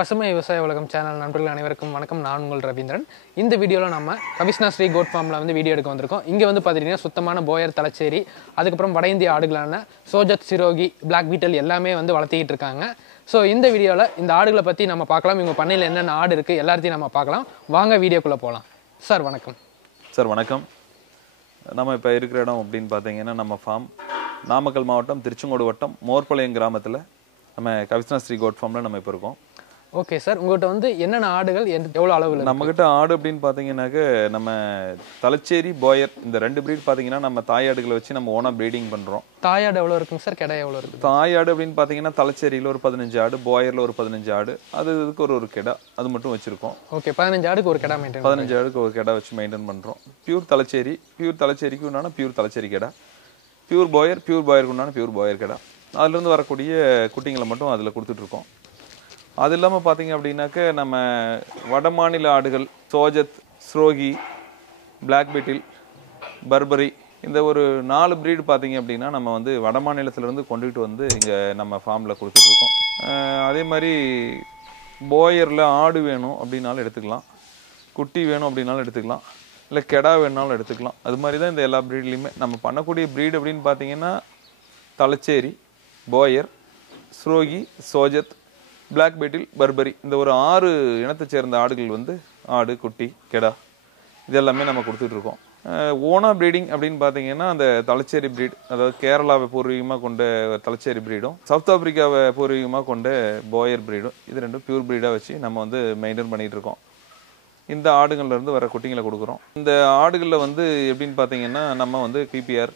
பசுமை விவசாய உலகம் சேனல் நண்பர்கள் அனைவருக்கும் வணக்கம். நான் உங்கள் ரவீந்திரன். இந்த வீடியோவில் நம்ம கவிஷ்னாஸ்ரீ கோட் ஃபார்மில் வந்து வீடியோ எடுக்க வந்திருக்கோம். இங்கே வந்து பார்த்துட்டிங்கன்னா சுத்தமான போயர் தலைச்சேரி, அதுக்கப்புறம் வட இந்திய ஆடுகளான சோஜத், சிரோகி, பிளாக் பீட்டல் எல்லாமே வந்து வளர்த்திக்கிட்டு இருக்காங்க. ஸோ இந்த வீடியோவில் இந்த ஆடுகளை பற்றி நம்ம பார்க்கலாம். இவங்க பண்ணையில் என்னென்ன ஆடு இருக்குது எல்லாத்தையும் நம்ம பார்க்கலாம். வாங்க வீடியோக்குள்ளே போகலாம். சார் வணக்கம். சார் வணக்கம். நம்ம இப்போ இருக்கிற இடம் அப்படின்னு பார்த்தீங்கன்னா நம்ம ஃபார்ம் நாமக்கல் மாவட்டம் திருச்செங்கோடு வட்டம் மோர்பாளையம் கிராமத்தில் நம்ம கவிஷ்னாஸ்ரீ கோட் ஃபார்மில் நம்ம இப்போ இருக்கோம். ஓகே சார், உங்கள்கிட்ட வந்து என்னென்ன ஆடுகள் எவ்வளோ அளவில்? நம்மக்கிட்ட ஆடு அப்படின்னு பார்த்தீங்கன்னாக்க நம்ம தலைச்சேரி, போயர் இந்த ரெண்டு ப்ரீட் பார்த்தீங்கன்னா நம்ம தாயாடுகளை வச்சு நம்ம ஓனாக ப்ரீடிங் பண்ணுறோம். தாயாடு எவ்வளோ இருக்குங்க சார்? கிடா எவ்வளோ இருக்குது? தாயாடு அப்படின்னு பார்த்தீங்கன்னா தலைச்சேரியில் ஒரு 15 ஆடு, போயரில் ஒரு 15 ஆடு, அதுக்கு ஒரு கிடா அது மட்டும் வச்சுருக்கோம். ஓகே, 15 ஆடுக்கு ஒரு கிடா மெயின்டைன் 15 ஆடுக்கு ஒரு கிடா வச்சு மெயின்டைன் பண்ணுறோம். பியூர் தலைச்சேரிக்கு உண்டான பியூர் தலைச்சேரி கிடா, பியூர் போயருக்கு உண்டான பியூர் போயர் கிடா, அதுலேருந்து வரக்கூடிய குட்டிங்களை மட்டும் அதில் கொடுத்துட்ருக்கோம். அது இல்லாமல் பார்த்தீங்க அப்படின்னாக்க நம்ம வட மாநில ஆடுகள் சோஜத், ஸ்ரோகி, பிளாக் பீட்டில், பர்பரி இந்த ஒரு 4 ப்ரீடு பார்த்தீங்க அப்படின்னா நம்ம வந்து வட மாநிலத்திலேருந்து கொண்டுகிட்டு வந்து இங்கே நம்ம ஃபார்மில் கொடுத்துட்ருக்கோம். அதே மாதிரி போயரில் ஆடு வேணும் அப்படின்னாலும் எடுத்துக்கலாம், குட்டி வேணும் அப்படின்னாலும் எடுத்துக்கலாம், இல்லை கெடா வேணுனாலும் எடுத்துக்கலாம். அது மாதிரி தான் இந்த எல்லா ப்ரீட்லேயுமே நம்ம பண்ணக்கூடிய ப்ரீடு அப்படின்னு பார்த்தீங்கன்னா தலைச்சேரி, போயர், ஸ்ரோகி, சோஜத், பிளாக் பீட்டில், பர்பரி இந்த ஒரு 6 இனத்தை சேர்ந்த ஆடுகள் வந்து ஆடு, குட்டி, கெடா இது எல்லாமே நம்ம கொடுத்துட்ருக்கோம். ஓனா ப்ரீடிங் அப்படின்னு பார்த்தீங்கன்னா அந்த தலைச்சேரி ப்ரீட், அதாவது கேரளாவை பூர்வீகமாக கொண்ட தலைச்சேரி ப்ரீடும், சவுத் ஆப்பிரிக்காவை பூர்வீகமாக கொண்ட போயர் ப்ரீடும், இது ரெண்டும் பியூர் ப்ரீடாக வச்சு நம்ம வந்து மெயின்டைன் பண்ணிகிட்டு இருக்கோம். இந்த ஆடுகள்லேருந்து வர குட்டிங்களை கொடுக்குறோம். இந்த ஆடுகளில் வந்து எப்படின்னு பார்த்தீங்கன்னா நம்ம வந்து பிபிஆர்,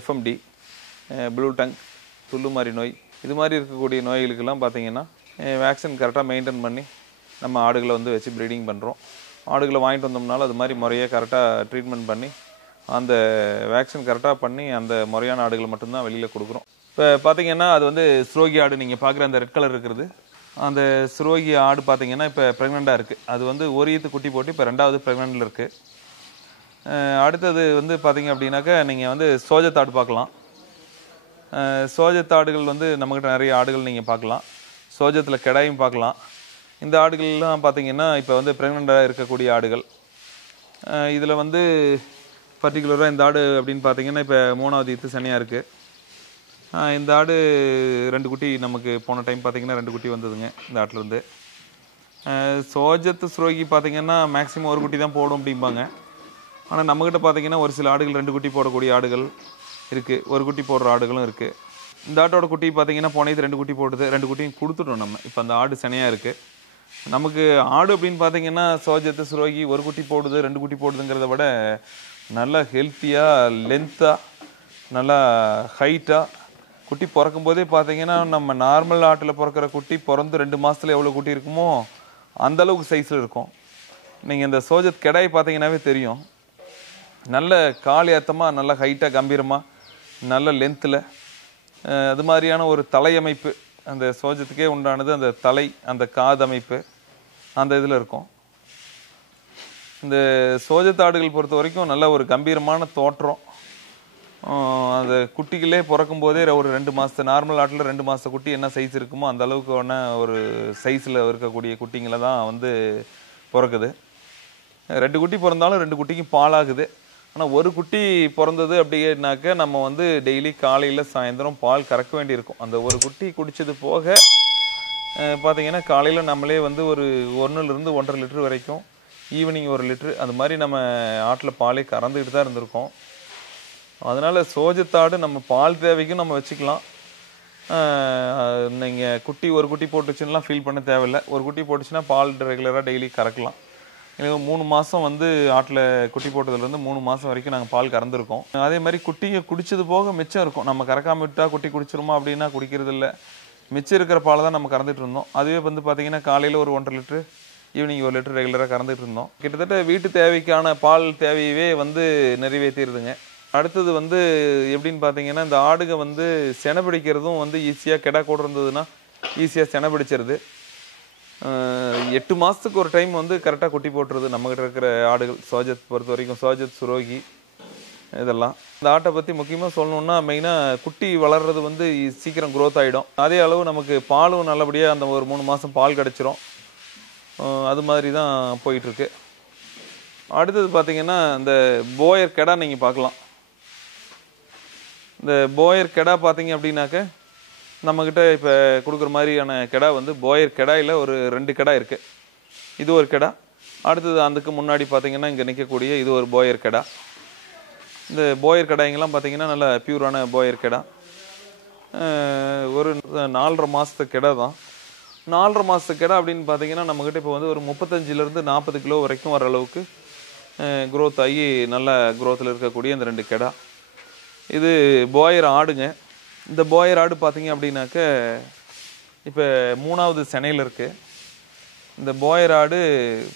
எஃப்எம்டி, ப்ளூ டங், துள்ளுமாரி நோய் இது மாதிரி இருக்கக்கூடிய நோய்களுக்கெல்லாம் பார்த்தீங்கன்னா வேக்சின் கரெக்டாக மெயின்டைன் பண்ணி நம்ம ஆடுகளை வந்து வச்சு ப்ரீடிங் பண்ணுறோம். ஆடுகளை வாங்கிட்டு வந்தோம்னாலும் அது மாதிரி முறையாக கரெக்டாக ட்ரீட்மெண்ட் பண்ணி அந்த வேக்சின் கரெக்டாக பண்ணி அந்த முறையான ஆடுகளை மட்டும்தான் வெளியில் கொடுக்குறோம். இப்போ பார்த்தீங்கன்னா அது வந்து ஸ்ரோகி ஆடு, நீங்கள் பார்க்குற அந்த ரெட் கலர் இருக்கிறது அந்த ஸ்ரோகி ஆடு பார்த்தீங்கன்னா இப்போ ப்ரெக்னெண்ட்டாக இருக்குது. அது வந்து ஒரு ஈத்து குட்டி போட்டு இப்போ 2வது ப்ரெக்னெண்ட்டில் இருக்குது. அடுத்தது வந்து பார்த்தீங்க அப்படின்னாக்கா நீங்கள் வந்து சோஜத் ஆடு பார்க்கலாம். சோஜத் ஆடுகள் வந்து நம்மக்கிட்ட நிறைய ஆடுகள் நீங்கள் பார்க்கலாம். சோஜத்தில் கெடாயும் பார்க்கலாம். இந்த ஆடுகள்லாம் பார்த்தீங்கன்னா இப்போ வந்து ப்ரெக்னெண்ட்டாக இருக்கக்கூடிய ஆடுகள். இதில் வந்து பர்டிகுலராக இந்த ஆடு அப்படின்னு பார்த்தீங்கன்னா இப்போ 3வது ஈத்து சனியாக இருக்குது. இந்த ஆடு 2 குட்டி நமக்கு போன டைம் பார்த்தீங்கன்னா 2 குட்டி வந்ததுங்க இந்த ஆட்டிலேருந்து. சோஜத்து, ஸ்ரோகி பார்த்தீங்கன்னா மேக்ஸிமம் ஒரு குட்டி தான் போடும் அப்படிம்பாங்க. ஆனால் நம்மக்கிட்ட பார்த்தீங்கன்னா ஒரு சில ஆடுகள் 2 குட்டி போடக்கூடிய ஆடுகள் இருக்குது, ஒரு குட்டி போடுற ஆடுகளும் இருக்குது. இந்த ஆட்டோட குட்டி பார்த்தீங்கன்னா போனது 2 குட்டி போடுது, 2 குட்டியும் கொடுத்துட்டோம் நம்ம. இப்போ அந்த ஆடு சனையாக இருக்குது. நமக்கு ஆடு அப்படின்னு பார்த்தீங்கன்னா சோஜத்து, ஸ்ரோகி ஒரு குட்டி போடுது 2 குட்டி போடுதுங்கிறத விட நல்லா ஹெல்த்தியாக, லென்த்தாக, நல்லா ஹைட்டாக குட்டி பிறக்கும் போதே பார்த்தீங்கன்னா நம்ம நார்மல் ஆட்டில் பிறக்கிற குட்டி பிறந்து 2 மாதத்தில் எவ்வளோ குட்டி இருக்குமோ அந்தளவுக்கு சைஸில் இருக்கும். நீங்கள் இந்த சோஜத் கெடாய் பார்த்தீங்கன்னாவே தெரியும், நல்ல கால் ஏத்தமாக, நல்ல ஹைட்டாக, கம்பீரமாக, நல்ல லென்த்தில், அது மாதிரியான ஒரு தலையமைப்பு அந்த சோஜத்துக்கே உண்டானது. அந்த தலை, அந்த காது அமைப்பு அந்த இதில் இருக்கும். இந்த சோஜத் ஆடுகள் பொறுத்த வரைக்கும் நல்ல ஒரு கம்பீரமான தோற்றம். அந்த குட்டிகளே பிறக்கும் போதே ஒரு 2 மாதத்து நார்மல் ஆட்டில் 2 மாத குட்டி என்ன சைஸ் இருக்குமோ அந்த அளவுக்கான ஒரு சைஸில் இருக்கக்கூடிய குட்டிங்களை தான் வந்து பிறக்குது. 2 குட்டி பிறந்தாலும் 2 குட்டிக்கும் பாலாகுது. ஆனால் ஒரு குட்டி பிறந்தது அப்படின்னாக்க நம்ம வந்து டெய்லி காலையில் சாயந்தரம் பால் கறக்க வேண்டியிருக்கும். அந்த ஒரு குட்டி குடித்தது போக பார்த்திங்கன்னா காலையில் நம்மளே வந்து ஒரு 1லிருந்து 1.5 லிட்டர் வரைக்கும், ஈவினிங் 1 லிட்ரு அது மாதிரி நம்ம ஆட்டில் பாலே கறந்துக்கிட்டு தான் இருந்திருக்கோம். அதனால் சோஜத்தாடு நம்ம பால் தேவைக்கும் நம்ம வச்சுக்கலாம். நீங்கள் குட்டி ஒரு குட்டி போட்டுச்சுன்னா ஃபீல் பண்ண தேவையில்லை. ஒரு குட்டி போட்டுச்சுன்னா பால் ரெகுலராக டெய்லி கறக்கலாம். எனக்கு 3 மாதம் வந்து ஆட்டில் குட்டி போட்டதுலேருந்து 3 மாதம் வரைக்கும் நாங்கள் பால் கறந்துருக்கோம். அதே மாதிரி குட்டியை குடித்தது போக மிச்சம் இருக்கும். நம்ம கறக்காமல் விட்டால் குட்டி குடிச்சிருமா அப்படின்னா குடிக்கிறது இல்லை. மிச்சம் இருக்கிற பாலை தான் நம்ம கறந்துட்டு இருந்தோம். அதுவே வந்து பார்த்திங்கன்னா காலையில் ஒரு 1.5 லிட்ரு, ஈவினிங் 1 லிட்டர் ரெகுலராக கறந்துட்டு இருந்தோம். கிட்டத்தட்ட வீட்டு தேவைக்கான பால் தேவையவே வந்து நிறைவேற்றிடுதுங்க. அடுத்தது வந்து எப்படின்னு பார்த்தீங்கன்னா இந்த ஆடுக வந்து செனை பிடிக்கிறதும் வந்து ஈஸியாக, கெடா கூட இருந்ததுன்னா ஈஸியாக செனை பிடிச்சிருது. 8 மாதத்துக்கு ஒரு டைம் வந்து கரெக்டாக குட்டி போட்டுருது நம்மகிட்ட இருக்கிற ஆடுகள். சோஜத் பொறுத்த வரைக்கும் சோஜத், சுரோகி இதெல்லாம். இந்த ஆட்டை பற்றி முக்கியமாக சொல்லணுன்னா மெயினாக குட்டி வளர்றது வந்து சீக்கிரம் க்ரோத் ஆகிடும். அதே அளவு நமக்கு பாலும் நல்லபடியாக அந்த ஒரு 3 மாதம் பால் கிடச்சிரும். அது மாதிரி தான் போயிட்டுருக்கு. அடுத்தது பார்த்திங்கன்னா இந்த போயர் கெடா நீங்கள் பார்க்கலாம். இந்த போயர் கெடா பார்த்தீங்க அப்படின்னாக்க நம்மக்கிட்ட இப்போ கொடுக்குற மாதிரியான கெடா வந்து போயர் கெடாயில் ஒரு 2 கெடா இருக்குது. இது ஒரு கெடா. அடுத்தது அதுக்கு முன்னாடி பார்த்தீங்கன்னா இங்கே நிற்கக்கூடிய இது ஒரு போயர் கெடா. இந்த போயர் கெடாய்ங்கெல்லாம் பார்த்தீங்கன்னா நல்ல பியூரான போயர் கெடா. ஒரு 4.5 மாதத்து கெடா தான். 4.5 மாதத்து கெடா அப்படின்னு பார்த்தீங்கன்னா நம்மக்கிட்ட இப்போ வந்து ஒரு 35லேருந்து 40 கிலோ வரைக்கும் வர அளவுக்கு க்ரோத் ஆகி நல்ல க்ரோத்தில் இருக்கக்கூடிய இந்த 2 கெடா. இது போயர் ஆடுங்க. இந்த போயர் ஆடு பார்த்தீங்க அப்படின்னாக்க இப்போ 3வது சென்னையில் இருக்குது. இந்த போயர் ஆடு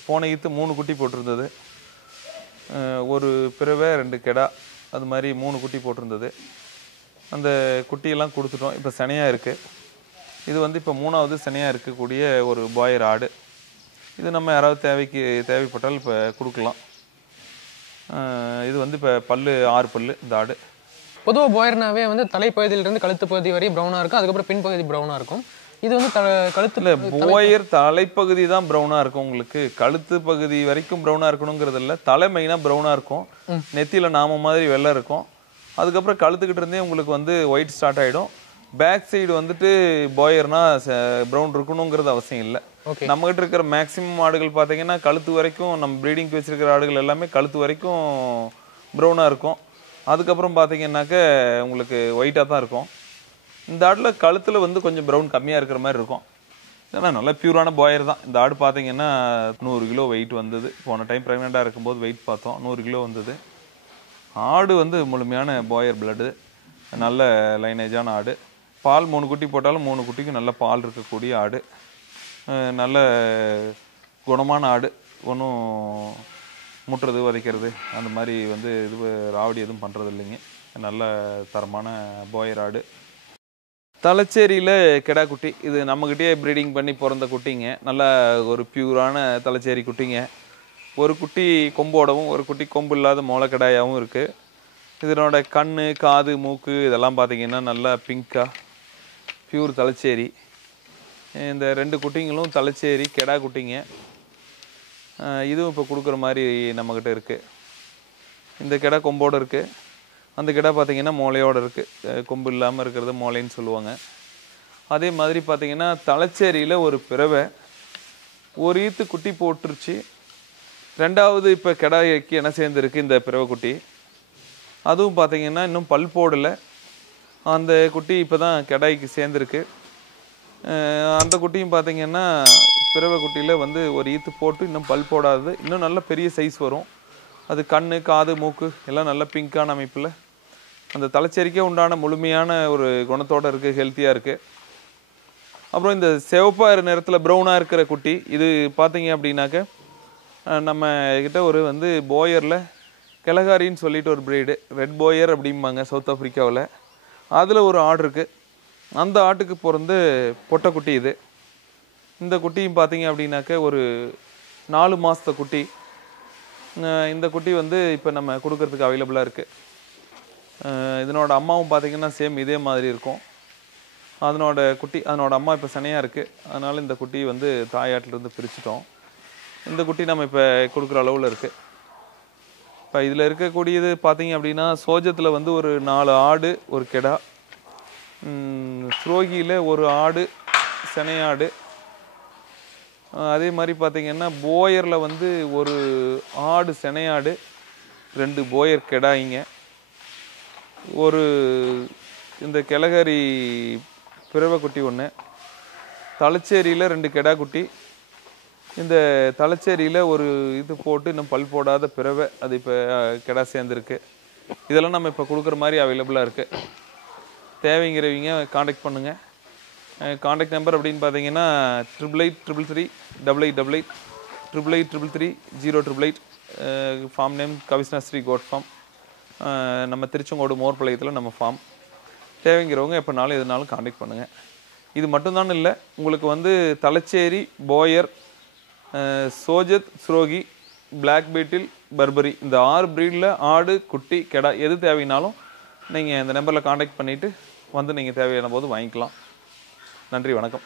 போன ஈத்து 3 குட்டி போட்டிருந்தது. ஒரு பிறவை 2 கெடா அது மாதிரி 3 குட்டி போட்டிருந்தது. அந்த குட்டியெல்லாம் கொடுத்துட்டோம். இப்போ செனையாக இருக்குது. இது வந்து இப்போ 3வது செனையாக இருக்கக்கூடிய ஒரு போயர் ஆடு. இது நம்ம யாராவது தேவைப்பட்டால் இப்போ கொடுக்கலாம். இது வந்து இப்போ 6 பல்லு இந்த ஆடு. பொதுவாக போயர்னாவே வந்து தலைப்பகுதியிலிருந்து கழுத்து பகுதி வரை ப்ரௌனாக இருக்கும். அதுக்கப்புறம் பின்பகுதி ப்ரௌனாக இருக்கும். இது வந்து கழுத்தில் போயர் தலைப்பகுதி தான் ப்ரௌனாக இருக்கும். உங்களுக்கு கழுத்து பகுதி வரைக்கும் ப்ரௌனாக இருக்கணுங்கிறது இல்லை. தலை மெயினாக ப்ரௌனாக இருக்கும். நெத்தியில் நாம மாதிரி வெள்ளை இருக்கும். அதுக்கப்புறம் கழுத்துக்கிட்ட இருந்தே உங்களுக்கு வந்து ஒயிட் ஸ்டார்ட் ஆகிடும். பேக் சைடு வந்துட்டு போயர்னா ப்ரௌன் இருக்கணுங்கிறது அவசியம் இல்லை. நம்மகிட்ட இருக்கிற மேக்சிமம் ஆடுகள் பார்த்தீங்கன்னா கழுத்து வரைக்கும் நம்ம ப்ரீடிங்க்கு வச்சிருக்கிற ஆடுகள் எல்லாமே கழுத்து வரைக்கும் ப்ரௌனாக இருக்கும். அதுக்கப்புறம் பார்த்தீங்கன்னாக்க உங்களுக்கு ஒயிட்டாக தான் இருக்கும். இந்த ஆடில் கழுத்தில் வந்து கொஞ்சம் ப்ரௌன் கம்மியாக இருக்கிற மாதிரி இருக்கும். ஏன்னா நல்ல பியூரான போயர் தான். இந்த ஆடு பார்த்தீங்கன்னா 100 கிலோ வெயிட் வந்தது. போன டைம் ப்ரெக்னெண்ட்டாக இருக்கும்போது வெயிட் பார்த்தோம், 100 கிலோ வந்தது. ஆடு வந்து முழுமையான போயர் பிளட்டு, நல்ல லைனேஜான ஆடு. பால் 3 குட்டி போட்டாலும் 3 குட்டிக்கும் நல்ல பால் இருக்கக்கூடிய ஆடு. நல்ல குணமான ஆடு. ஒன்றும் முட்டுறது வதைக்கிறது அந்த மாதிரி வந்து இது ராவடி எதுவும் பண்ணுறது இல்லைங்க. நல்ல தரமான போயர் ஆடு. தலைச்சேரியில் கெடா குட்டி. இது நம்மக்கிட்டே ப்ரீடிங் பண்ணி பிறந்த குட்டிங்க. நல்ல ஒரு பியூரான தலைச்சேரி குட்டிங்க. ஒரு குட்டி கொம்போடவும் ஒரு குட்டி கொம்பு இல்லாத மோளக்கடாயாகவும் இருக்குது. இதனோட கண், காது, மூக்கு இதெல்லாம் பார்த்திங்கன்னா நல்லா பிங்காக பியூர் தலைச்சேரி. இந்த 2 குட்டிங்களும் தலைச்சேரி கெடா குட்டிங்க. இதுவும் இப்போ கொடுக்குற மாதிரி நம்மக்கிட்ட இருக்குது. இந்த கெடா கொம்போடு இருக்குது. அந்த கெடா பார்த்திங்கன்னா மோளையோடு இருக்குது. கொம்பு இல்லாமல் இருக்கிறது மோளைன்னு சொல்லுவாங்க. அதே மாதிரி பார்த்திங்கன்னா தலைச்சேரியில் ஒரு பிறவை ஒரு ஈத்து குட்டி போட்டுருச்சு. 2வது இப்போ கெடாய்க்கு என்ன சேர்ந்துருக்கு இந்த பிறவை குட்டி. அதுவும் பார்த்திங்கன்னா இன்னும் பல் போடலை. அந்த குட்டி இப்போ தான் கெடாய்க்கு சேர்ந்துருக்கு. அந்த குட்டியும் பார்த்திங்கன்னா பிறவை குட்டியில் வந்து ஒரு ஈத்து போட்டு இன்னும் பல் போடாது. இன்னும் நல்ல பெரிய சைஸ் வரும். அது கண், காது, மூக்கு எல்லாம் நல்ல பிங்கான அமைப்பில் அந்த தலைச்சேரிக்கே உண்டான முழுமையான ஒரு குணத்தோடு இருக்குது, ஹெல்த்தியாக இருக்குது. அப்புறம் இந்த சிவப்பாறு நிறத்தில் ப்ரௌனாக இருக்கிற குட்டி இது பார்த்தீங்க அப்படின்னாக்க நம்ம கிட்ட ஒரு வந்து போயரில் கெலகாரின்னு சொல்லிட்டு ஒரு ப்ரீடு, ரெட் போயர் அப்படிம்பாங்க சவுத் ஆஃப்ரிக்காவில். அதில் ஒரு ஆடு இருக்குது. அந்த ஆட்டுக்கு பிறந்து பொட்டைக்குட்டி இது. இந்த குட்டியும் பார்த்தீங்க அப்படின்னாக்க ஒரு 4 மாதத்த குட்டி. இந்த குட்டி வந்து இப்போ நம்ம கொடுக்கறதுக்கு அவைலபிளாக இருக்குது. இதனோட அம்மாவும் பார்த்திங்கன்னா சேம் இதே மாதிரி இருக்கும். அதனோட அம்மா இப்போ சனையாக இருக்குது. அதனால் இந்த குட்டி வந்து தாயாட்டிலேருந்து பிரிச்சுட்டோம். இந்த குட்டி நம்ம இப்போ கொடுக்குற அளவில் இருக்குது. இப்போ இதில் இருக்கக்கூடியது பார்த்திங்க அப்படின்னா சோஜத்தில் வந்து ஒரு 4 ஆடு ஒரு கெடா, ஸ்ரோகியில் ஒரு ஆடு செனையாடு. அதே மாதிரி பார்த்திங்கன்னா போயரில் வந்து ஒரு ஆடு செனையாடு, 2 போயர் கெடாயிங்க, ஒரு இந்த கெலகரி பிறவை குட்டி ஒன்று, தலைச்சேரியில் 2 கெடா குட்டி. இந்த தலைச்சேரியில் ஒரு இது போட்டு இன்னும் பல் போடாத பிறவை அது இப்போ கெடா சேர்ந்துருக்கு. இதெல்லாம் நம்ம இப்போ கொடுக்குற மாதிரி அவைலபிளாக இருக்குது. தேவைங்கிறவங்க காண்டாக்ட் பண்ணுங்கள். காண்டாக்ட் நம்பர் அப்படின்னு பார்த்தீங்கன்னா 8883388888 88333088. Farm name Kavishnasri goat farm. நம்ம திருச்செங்கோடு மோர்பாளையத்தில் நம்ம ஃபார்ம். தேவைங்கிறவங்க எப்போனாலும் எதுனாலும் காண்டாக்ட் பண்ணுங்கள். இது மட்டும்தான் இல்லை, உங்களுக்கு வந்து தலைச்சேரி, போயர், சோஜத், ஸ்ரோகி பிளாக் பீட்டில், பர்பரி இந்த 6 ப்ரீடில் ஆடு, குட்டி, கெடா எது தேவைனாலும் நீங்கள் இந்த நம்பரில் காண்டாக்ட் பண்ணிவிட்டு வந்து நீங்கள் தேவையான போது வாங்கிக்கலாம். நன்றி, வணக்கம்.